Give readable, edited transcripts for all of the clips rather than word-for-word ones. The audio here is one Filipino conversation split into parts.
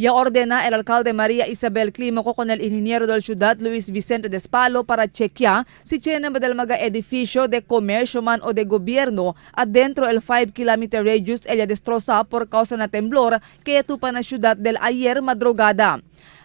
Ya ordena el alcalde María Isabel Climoco con el ingeniero del ciudad Luis Vicente Despalo para chequear si tiene del mga edificio de comercio man o de gobierno adentro el 5-kilometer radius ella destroza por causa na temblor que tupa na ciudad del ayer madrugada.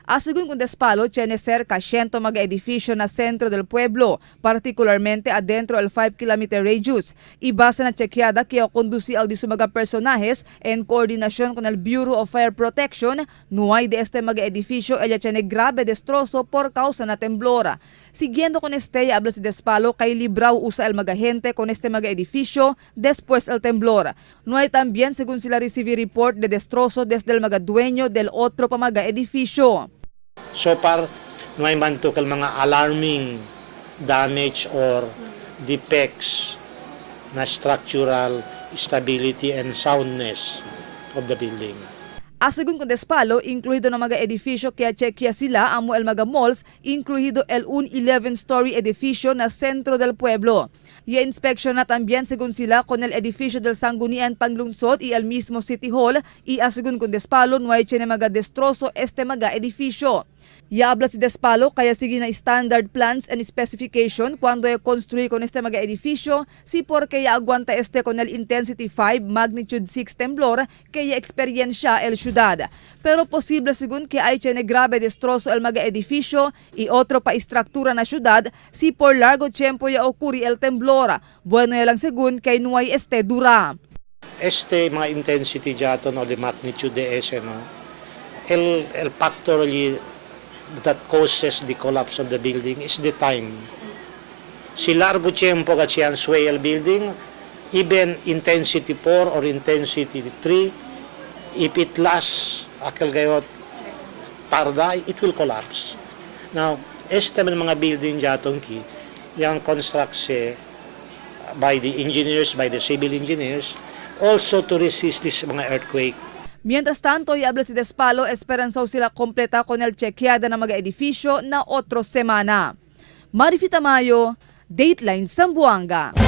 Asigun con Despalo, tiene cerca 100 mga edificio na centro del pueblo, particularmente adentro el 5-kilometer radius. Y base na chequeada que conduci al diso mga personajes en coordinación con el Bureau of Fire Protection, no hay de este mga edificio ella tiene grave destrozo por causa na temblor. Siguiendo con este, habla si Despalo kay libraw usa el mga gente con este mga edificio después el temblor. No hay también, según sila recibí report de destrozo desde el mga dueño del otro pa mga edificio. So far, no ay man tukal mga alarming damage or defects na structural stability and soundness of the building. Asigun con Despalo, incluido ng mga edificio kaya chequea sila amo el mga malls, incluido el un 11-story edificio na centro del pueblo. Y inspección na también según sila con el edificio del Sangguniang Panglungsod y el mismo City Hall y asigun con Despalo no hay tiene mga destrozo este mga edificio. Ya habla si Despalo kaya sige na standard plans and specification cuando construir con este mga edificio si porque ya aguanta este con el intensity 5 magnitude 6 temblor kaya experiencia el ciudad. Pero posible según que hay tiene grave destrozo el mga edificio y otro pa estructura na ciudad si por largo tiempo ya ocurri el temblor. Bueno ya lang según kay no hay este dura. Este mga intensity jaton o the magnitude de ese, no? El factor that causes the collapse of the building is the time. Si largo tiempo ka siyan sway el building, even intensity 4 or intensity 3, if it lasts akal gayot tarda, it will collapse. Now, este mga building jaton ki, yung construct by the engineers, by the civil engineers, also to resist this mga earthquake. Mientras tanto, y habla si Despalo, esperanzaw sila kompleta con el chequeada ng mga edificio na otro semana. Marifita Mayo, Dateline Zamboanga.